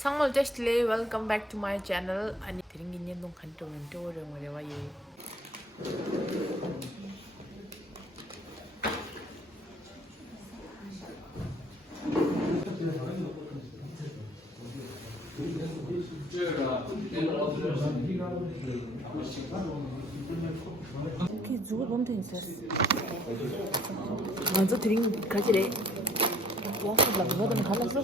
Sangmal Testle, welcome back to my channel. And Tiringin dong kanto nto rong whatever you. 이렇게 누가 보면 되겠어. 먼저 드링 가지래. 워크숍라 배우더니 갈랐어?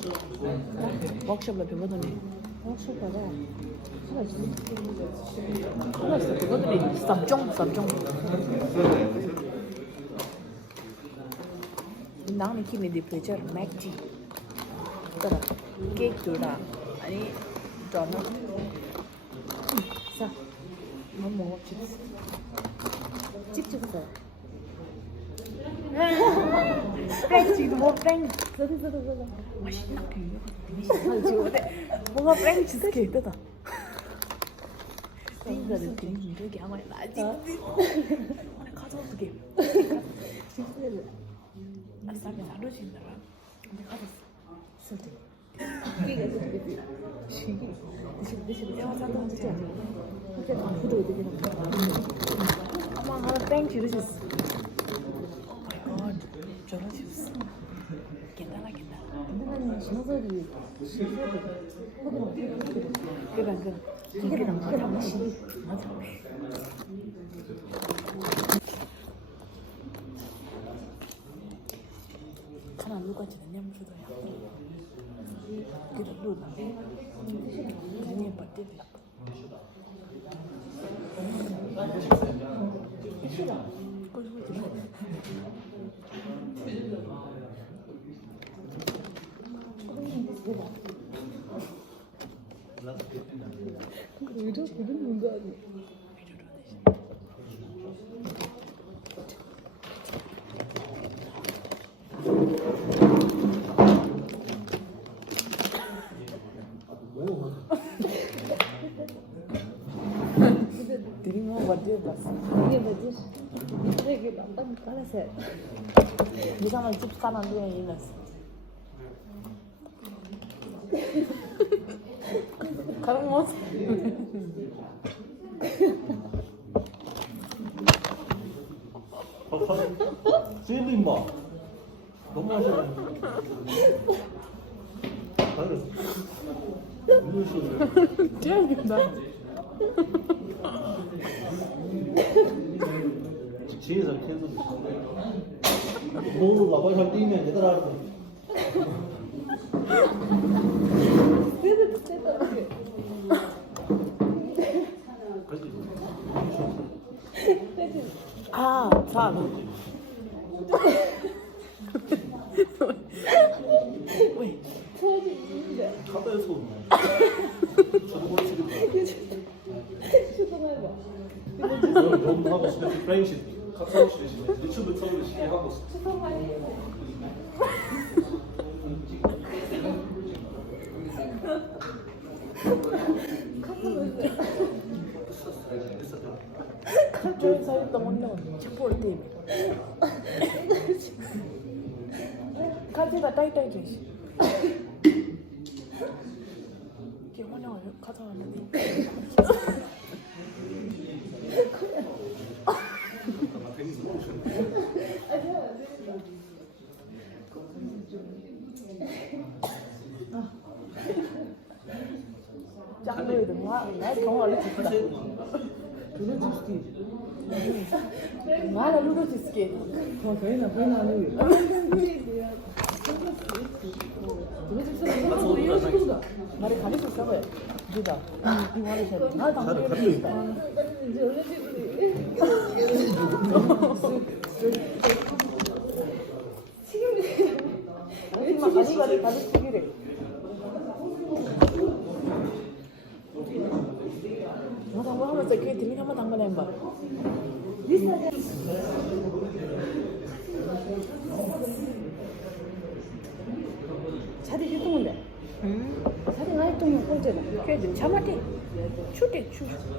워크숍라 배우더니 워크숍 가자. 갈랐어. 배우더니 쌈종. 나는 김에 디프레처 맥지. 그라 케이크 도라. 아니 도넛. 자, 뭐 먹어 칩스. 칩스 사. 프렌치 뭐 프렌치 맛있나 뭔가 프렌치 스케이트다 프렌치를 그림 이렇게 하면 나지 가져올게 아싸게 나눠진다라 근데 가졌어 술때 시기 드시고 짜장 진짜 그때 다 후드 되게 아마 하나 프렌치 드셨어 Jolochip. 괜찮아. 근데 신호설이 그랑 맛이 맞아. 카나 누가 지냈냐면 주도야. 그래 누가? 그냥 버티라. 왜 자꾸 그러는 거 아니야? 드링어 버디 봤어. 이게 뭐지? 이게 깜빡이 깔아서. 이상한 집 사람들이 있었어. 그런 모습. 찔린 봐. 너무 하시네. 재밌다. 직진에서 계속 몸으로 나발살 뛰면 얘들아. 아, 참. 왜? 카드에서 너무 하고 싶은 프렌치 카카오시네. 유튜브 처음으로 시작하고 있어. 갑자기 사이다 먹는 첩볼 때문에. 카드가 따이따이 되시. 이게 환영을 가져왔는데. 짱도이도 나 경험을 했다. 루로치스키. 나는 루로치스키. 저희는 하는. 루로치스키가 말이 가리고 있어요. 누가? 이 말을 잘. 나 당연히 가리고 있다. 이제 어디만 가리치기래. 한번 하면서 귀에 들리게 한번 담가내봐. 자리 활동인데. 자리 활동은 꼴찌다. 그래도 참았대. 추대.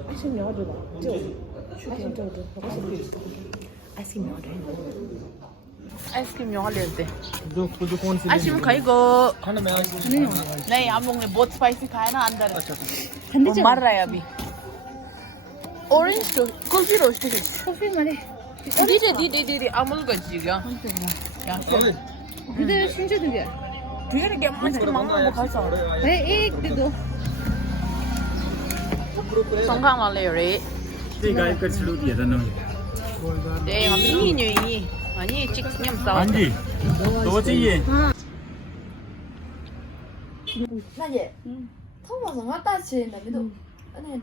아침 여자다. 저. 아침 저도. 아침 여자. 아이스크림 영화 낼 때. जो कौन सी 아이스크림 खाइ고. खाना मैं आज नहीं हम लोग ने बहुत स्पाइसी खाया ना अंदर. 반대죠? मर रहा है अभी. ऑरेंज रोस्ट, कुल्फी रोस्ट है. 커피 말해. दीदी अमूल का चीज़ है. 그대로 신주들이야. 뒤에 क्या आइसक्रीम मांगना वो खा सकता. 그래, एक도. 성강 वाले रे. ये गाय का छिड़ो दिया था ना 네, 미니 아니 चिक्स 냠 싸워. हाँ जी दो चाहिए 那也，他往什么大吃的？没都，那也。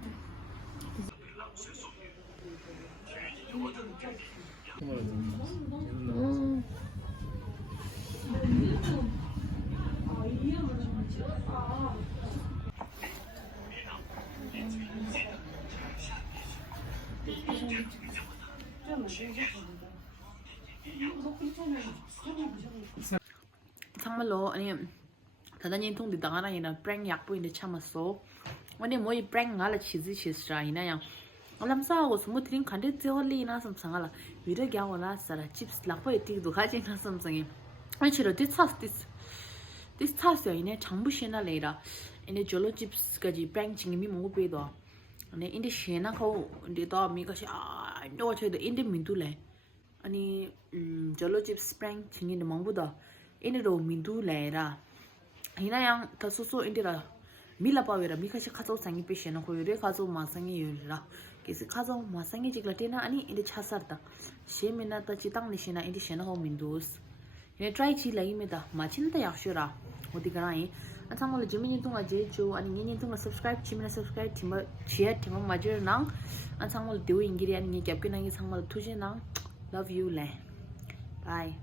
정말로 아니 다다니 통디 당하나이나 프랭 약보인데 참았어. 아니 뭐이 프랭 알아 치즈라이나야. 알람사하고 스무트링 간데트 홀리나 삼상알아. 위르 겨울라 사라 칩스 락포에 띠도 가진나 삼상이. 아니치로 this 타스여이네 장부시나 레이라. 이네 졸로칩스까지 프랭 징미 모베도. 아니 인데 시나 코 인데도 미가시 너처도 인데 민두래. 아니 졸로칩스 프랭 징이 멍보다 인데도 민두래라. 이나양 다소소 인데라 밀라파웨라 미카시 카조 상이 페시나 코요레 카조 마상이 요라 계속 카조 마상이 지글테나 아니 인데 차사르다 셰메나타 치당 니시나 인데 셰나 호 민도스 네 트라이 치 라이메다 마친다 야쇼라 어디가라이 안상몰 지미니 통아 제조 아니 니니 통아 subscribe 치미나 subscribe 치마 치야 티마 마저랑 안상몰 데오 인기리 아니 캡케나기 상몰 투제나 love you le bye